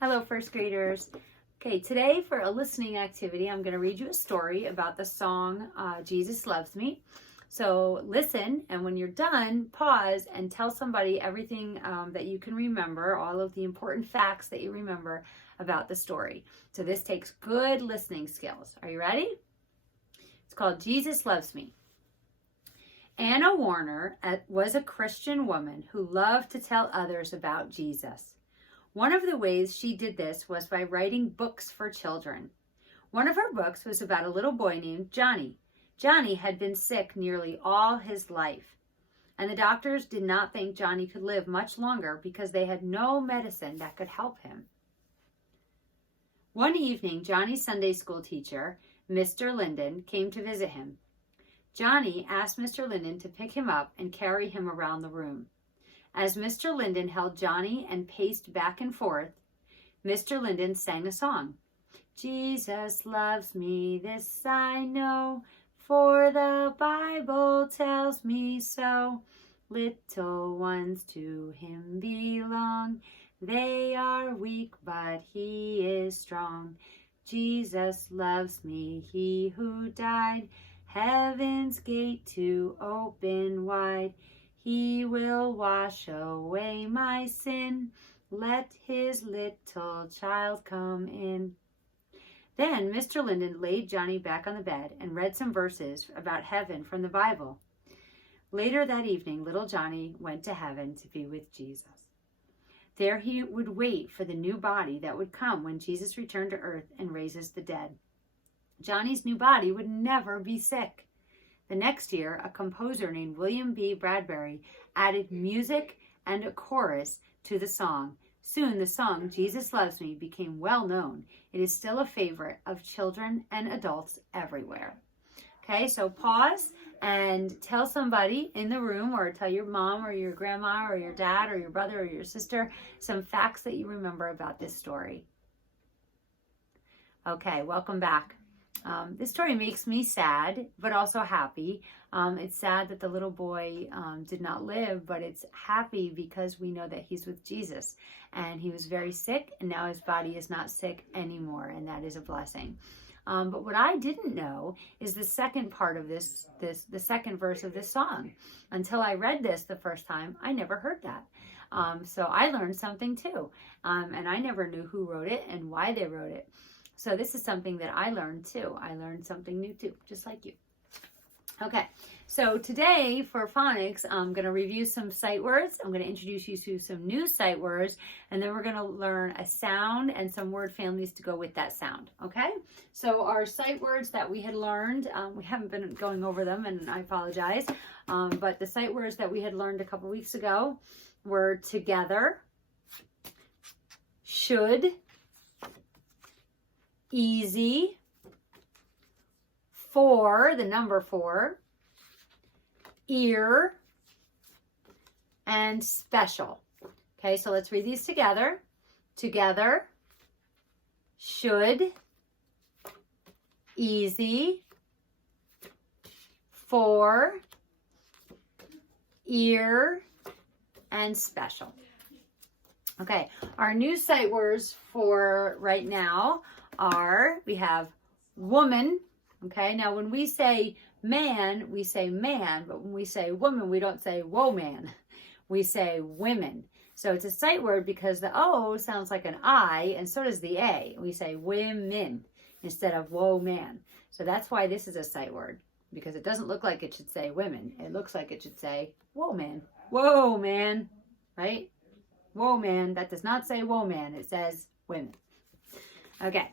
Hello, first graders. Okay, today for a listening activity, I'm going to read you a story about the song Jesus Loves Me. So listen, and when you're done, pause and tell somebody everything that you can remember, all of the important facts that you remember about the story. So this takes good listening skills. Are you ready? It's called Jesus Loves Me. Anna Warner was a Christian woman who loved to tell others about Jesus. One of the ways she did this was by writing books for children. One of her books was about a little boy named Johnny. Johnny had been sick nearly all his life, and the doctors did not think Johnny could live much longer because they had no medicine that could help him. One evening, Johnny's Sunday school teacher, Mr. Linden, came to visit him. Johnny asked Mr. Linden to pick him up and carry him around the room. As Mr. Linden held Johnny and paced back and forth, Mr. Linden sang a song. Jesus loves me, this I know, for the Bible tells me so. Little ones to him belong. They are weak, but he is strong. Jesus loves me, he who died, heaven's gate to open wide. He will wash away my sin. Let his little child come in. Then Mr. Linden laid Johnny back on the bed and read some verses about heaven from the Bible. Later that evening, little Johnny went to heaven to be with Jesus. There he would wait for the new body that would come when Jesus returned to earth and raises the dead. Johnny's new body would never be sick. The next year, a composer named William B. Bradbury added music and a chorus to the song. Soon the song, Jesus Loves Me, became well known. It is still a favorite of children and adults everywhere. Okay, so pause and tell somebody in the room, or tell your mom or your grandma or your dad or your brother or your sister some facts that you remember about this story. Okay, welcome back. This story makes me sad, but also happy. It's sad that the little boy did not live, but it's happy because we know that he's with Jesus. And he was very sick, and now his body is not sick anymore, and that is a blessing. But what I didn't know is the second part of the second verse of this song. Until I read this the first time, I never heard that. So I learned something too. And I never knew who wrote it and why they wrote it. So this is something that I learned too. I learned something new too, just like you. Okay, so today for phonics, I'm going to review some sight words. I'm going to introduce you to some new sight words, and then we're going to learn a sound and some word families to go with that sound, okay? So our sight words that we had learned, we haven't been going over them, and I apologize, but the sight words that we had learned a couple weeks ago were together, should, easy, for, the number 4, ear, and special. Okay, so let's read these together. Together, should, easy, for, ear, and special. Okay, our new sight words for right now are, we have woman. Okay, now when we say man, but when we say woman, we don't say whoa man. We say women. So it's a sight word because the O sounds like an I, and so does the A. We say women instead of whoa man. So that's why this is a sight word, because it doesn't look like it should say women. It looks like it should say whoa man. Whoa man, right? Whoa man. That does not say whoa man. It says women. Okay.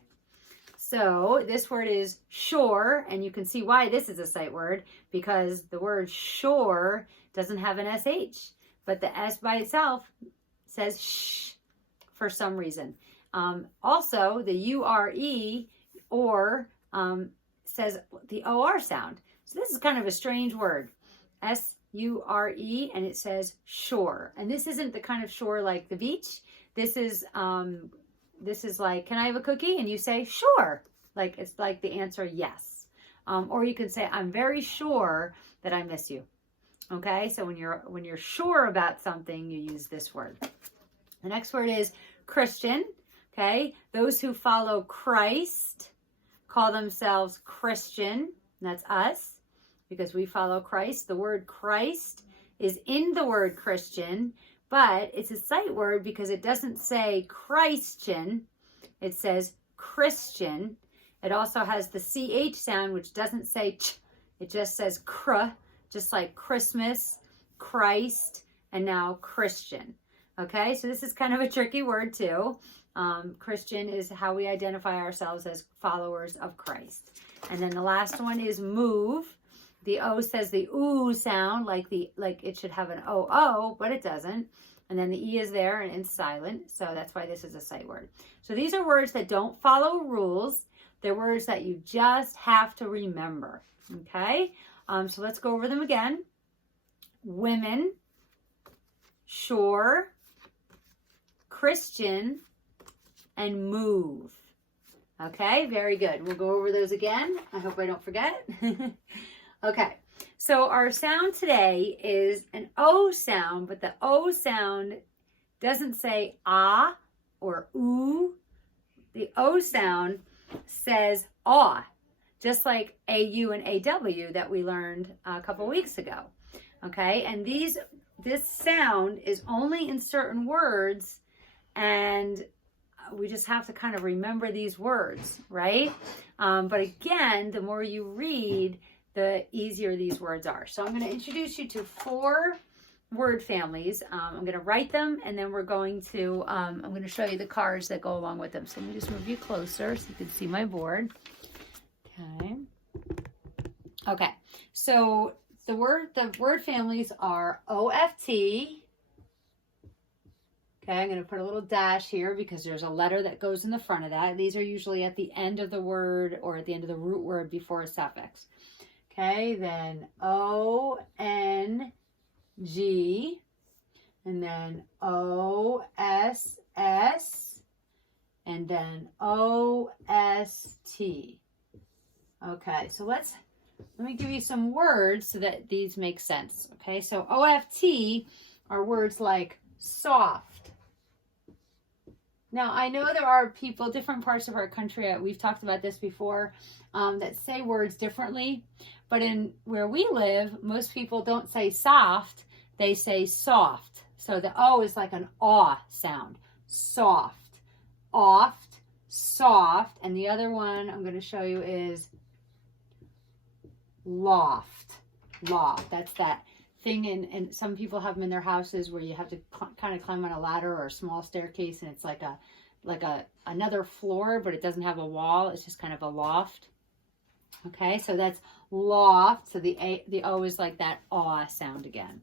So this word is sure, and you can see why this is a sight word, because the word sure doesn't have an SH, but the S by itself says shh for some reason. Also, the URE or says the OR sound. So this is kind of a strange word, S-U-R-E, and it says shore. And this isn't the kind of shore like the beach. This is like, can I have a cookie? And you say, sure. Like, it's like the answer, yes. Or you can say, I'm very sure that I miss you. Okay, so when you're sure about something, you use this word. The next word is Christian. Okay, those who follow Christ call themselves Christian. That's us, because we follow Christ. The word Christ is in the word Christian, but it's a sight word because it doesn't say Christian. It says Christian. It also has the CH sound, which doesn't say ch. It just says cr, just like Christmas, Christ, and now Christian. Okay, so this is kind of a tricky word too. Christian is how we identify ourselves as followers of Christ. And then the last one is move. The O says the ooh sound, like it should have an O, but it doesn't. And then the E is there and it's silent. So that's why this is a sight word. So these are words that don't follow rules. They're words that you just have to remember. Okay? So let's go over them again. Women, shore, Christian, and move. Okay, very good. We'll go over those again. I hope I don't forget. Okay, so our sound today is an O sound, but the O sound doesn't say ah or ooh. The O sound says aw, just like AU and AW that we learned a couple weeks ago. Okay, and this sound is only in certain words, and we just have to kind of remember these words, right? But again, the more you read, the easier these words are. So I'm going to introduce you to 4 word families. I'm going to write them, and then we're going to, I'm going to show you the cards that go along with them. So let me just move you closer so you can see my board. Okay. Okay. So the word families are OFT. Okay, I'm going to put a little dash here because there's a letter that goes in the front of that. These are usually at the end of the word or at the end of the root word before a suffix. Okay, then O-N-G, and then O-S-S, and then O-S-T. Okay, so let me give you some words so that these make sense. Okay, so O-F-T are words like soft. Now, I know there are people, different parts of our country, we've talked about this before, that say words differently. But in where we live, most people don't say soft, they say soft. So the O is like an aw sound. Soft, oft, soft. And the other one I'm going to show you is loft. Loft. That's that thing, and some people have them in their houses where you have to kind of climb on a ladder or a small staircase, and it's like another floor, but it doesn't have a wall. It's just kind of a loft. Okay, so that's loft. So the O is like that aw sound again.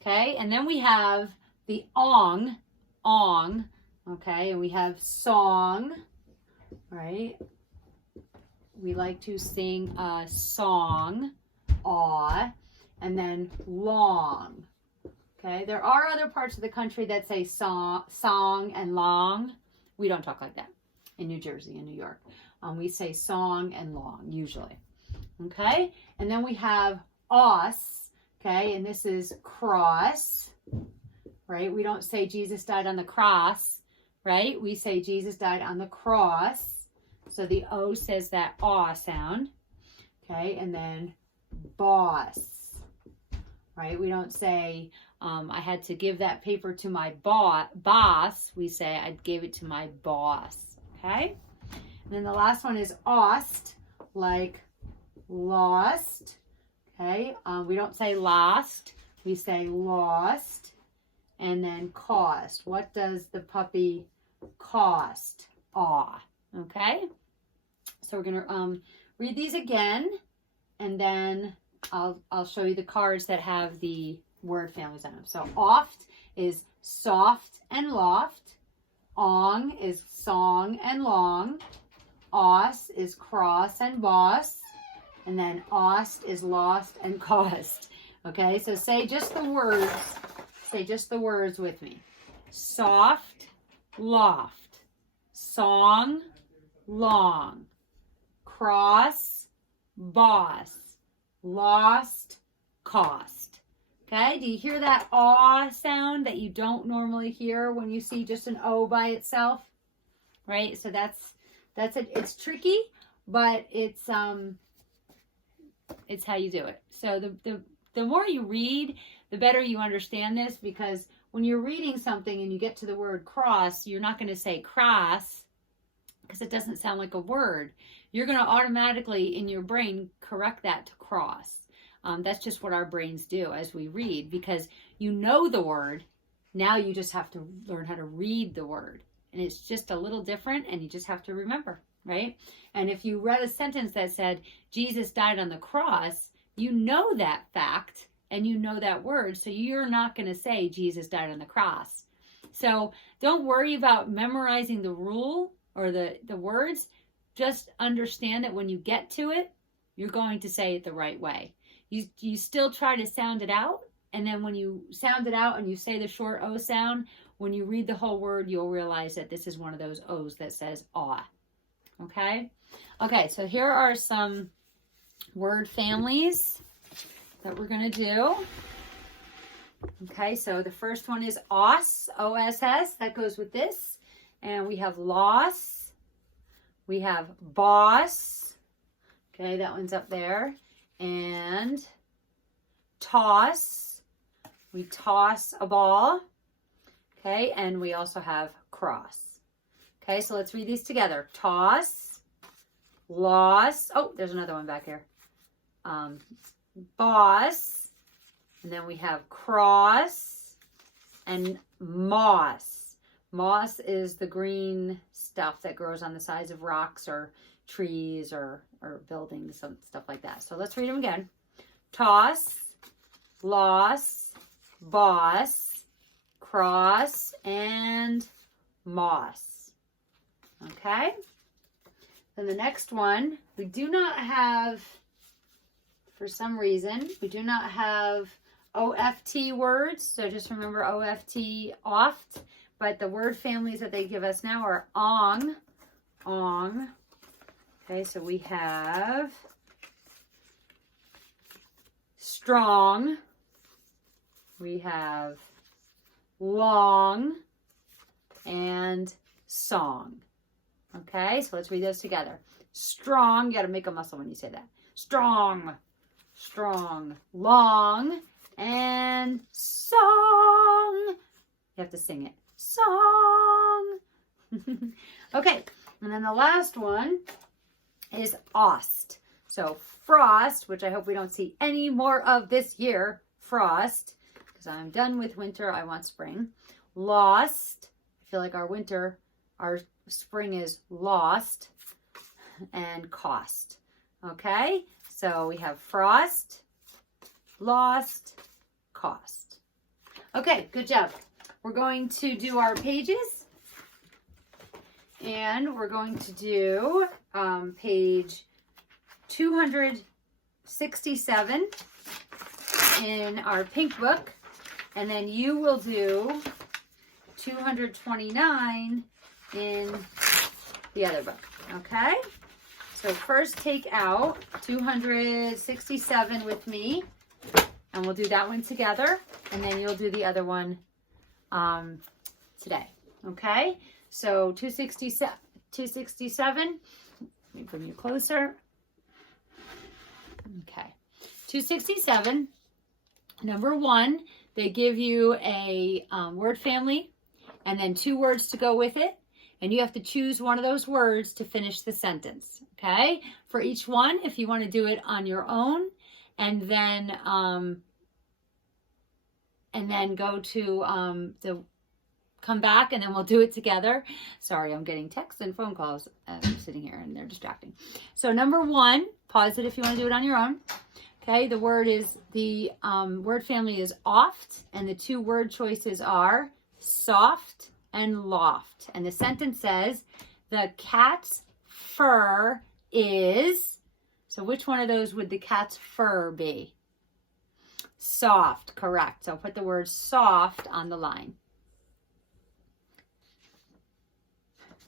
Okay, and then we have the ong. Okay, and we have song, right? We like to sing a song, aw, and then long. Okay, there are other parts of the country that say song and long. We don't talk like that in New Jersey and New York. We say song and long usually. Okay, and then we have os. Okay, and this is cross, right? We don't say Jesus died on the cross, right? We say Jesus died on the cross. So the O says that aw sound. Okay, and then boss, right? We don't say I had to give that paper to my boss. We say I gave it to my boss. Okay, and then the last one is ost, like lost. Okay, we don't say lost, we say lost. And then cost. What does the puppy cost? Aw. Okay, so we're gonna read these again, and then I'll show you the cards that have the word families on them. So oft is soft and loft. Ong is song and long. Os is cross and boss. And then ost is lost and cost. Okay, so say just the words. Say just the words with me. Soft, loft. Song, long. Cross, boss. Lost, cost. Okay, do you hear that aw sound that you don't normally hear when you see just an O by itself? right? So that's it. It's tricky, but it's how you do it. So the more you read, the better you understand this, because when you're reading something and you get to the word cross, you're not going to say cross because it doesn't sound like a word. You're going to automatically in your brain correct that to cross. That's just what our brains do as we read, because you know the word. Now you just have to learn how to read the word. And it's just a little different, and you just have to remember, right? And if you read a sentence that said, Jesus died on the cross, you know that fact and you know that word. So you're not going to say Jesus died on the cross. So don't worry about memorizing the rule or the words. Just understand that when you get to it, you're going to say it the right way. You still try to sound it out. And then when you sound it out and you say the short O sound, when you read the whole word, you'll realize that this is one of those O's that says awe. Okay? Okay, so here are some word families that we're going to do. Okay, so the first one is os, O-S-S. That goes with this. And we have loss. We have boss. Okay, that one's up there. And toss. We toss a ball. Okay, and we also have cross. Okay, so let's read these together. Toss, loss. Oh, there's another one back here. Boss. And then we have cross and moss. Moss is the green stuff that grows on the sides of rocks or trees or buildings, some stuff like that. So let's read them again. Toss, loss, boss, cross, and moss. Okay? Then the next one, we do not have, for some reason, we do not have OFT words. So just remember OFT, oft. But the word families that they give us now are ong, ong. Okay, so we have strong. We have long and song. Okay, so let's read those together. Strong, you got to make a muscle when you say that. Strong, strong, long, and song. You have to sing it. Song. Okay, and then the last one is ost. So frost, which I hope we don't see any more of this year. Frost, because I'm done with winter. I want spring. Lost. I feel like our spring is lost. And cost. Okay, so we have frost, lost, cost. Okay, good job. We're going to do our pages. And we're going to do page 267 in our pink book. And then you will do 229 in the other book. Okay? So first take out 267 with me. And we'll do that one together. And then you'll do the other one today. Okay? So 267. Let me bring you closer. Okay. 267. Number one, they give you a word family and then 2 words to go with it. And you have to choose one of those words to finish the sentence. Okay? For each one, if you want to do it on your own, and then go to come back, and then we'll do it together. Sorry, I'm getting texts and phone calls. I'm sitting here and they're distracting. So number 1, pause it if you want to do it on your own. Okay, the word family is oft, and the 2 word choices are soft and loft. And the sentence says, the cat's fur is, so which one of those would the cat's fur be? Soft, correct. So put the word soft on the line.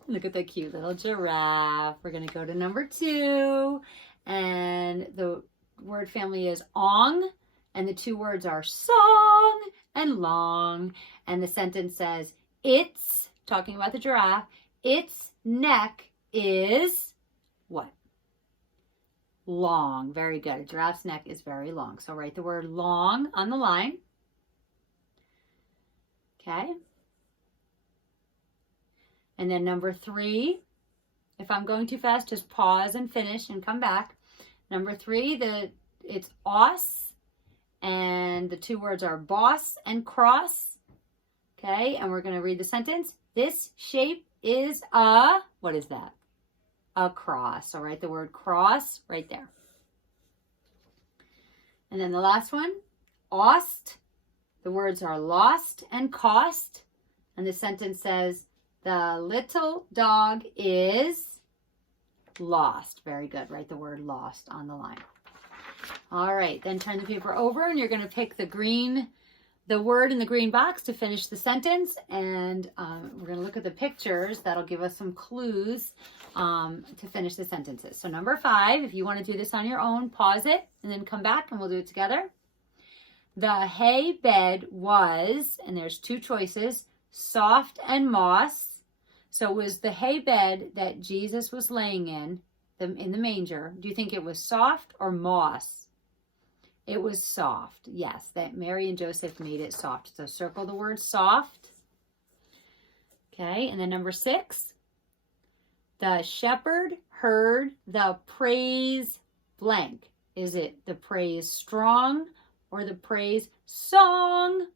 Look at the cute little giraffe. We're going to go to number 2. And the word family is ong. And the 2 words are song and long. And the sentence says, it's, talking about the giraffe, its neck is what? Long. Very good. A giraffe's neck is very long. So write the word long on the line. Okay. And then number 3, if I'm going too fast, just pause and finish and come back. Number 3, it's os, and the 2 words are boss and cross. Okay, and we're going to read the sentence. This shape is a, what is that? A cross. So write the word cross right there. And then the last one, ost. The words are lost and cost. And the sentence says, the little dog is lost. Very good. Write the word lost on the line. All right, then turn the paper over and you're going to pick the word in the green box to finish the sentence. And we're going to look at the pictures. That'll give us some clues to finish the sentences. So number 5, if you want to do this on your own, pause it and then come back and we'll do it together. The hay bed was, and there's 2 choices, soft and moss. So it was the hay bed that Jesus was laying in the manger. Do you think it was soft or moss? It was soft. Yes, that Mary and Joseph made it soft. So circle the word soft. Okay, and then number 6. The shepherd heard the praise blank. Is it the praise strong or the praise song?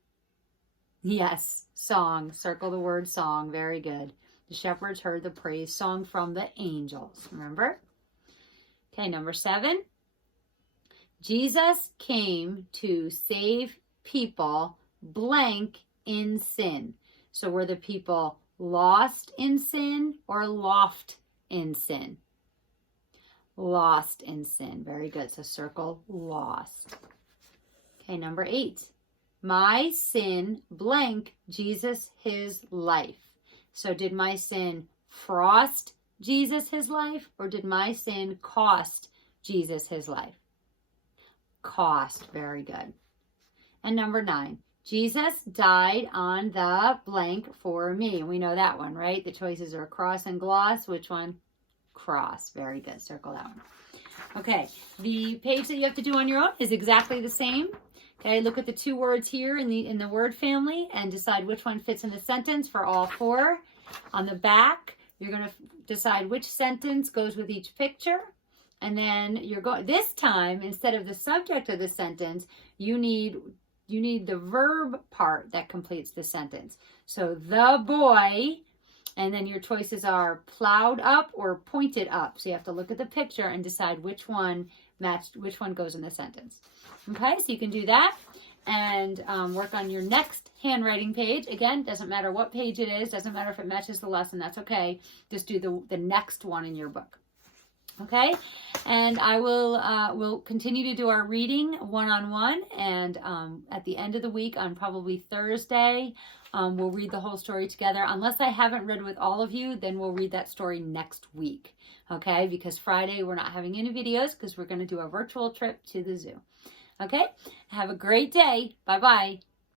Yes, song. Circle the word song. Very good. The shepherds heard the praise song from the angels. Remember? Okay, number 7. Jesus came to save people blank in sin. So were the people lost in sin or loft in sin? Lost in sin. Very good. So circle lost. Okay, number 8. My sin blank Jesus his life. So did my sin frost Jesus his life or did my sin cost Jesus his life? Cost. Very good. And number 9. Jesus died on the blank for me. We know that one, right? The choices are cross and gloss. Which one? Cross. Very good. Circle that one. Okay. The page that you have to do on your own is exactly the same. Okay. Look at the 2 words here in the word family and decide which one fits in the sentence for all 4. On the back, you're going to decide which sentence goes with each picture. And then you're going, this time, instead of the subject of the sentence, you need the verb part that completes the sentence. So the boy, and then your choices are plowed up or pointed up. So you have to look at the picture and decide which one goes in the sentence. Okay, so you can do that and work on your next handwriting page. Again, doesn't matter what page it is, doesn't matter if it matches the lesson, that's okay. Just do the next one in your book. Okay, and I will continue to do our reading one-on-one, and at the end of the week on probably Thursday, we'll read the whole story together. Unless I haven't read with all of you, then we'll read that story next week. Okay, because Friday we're not having any videos because we're going to do a virtual trip to the zoo. Okay, have a great day. Bye-bye.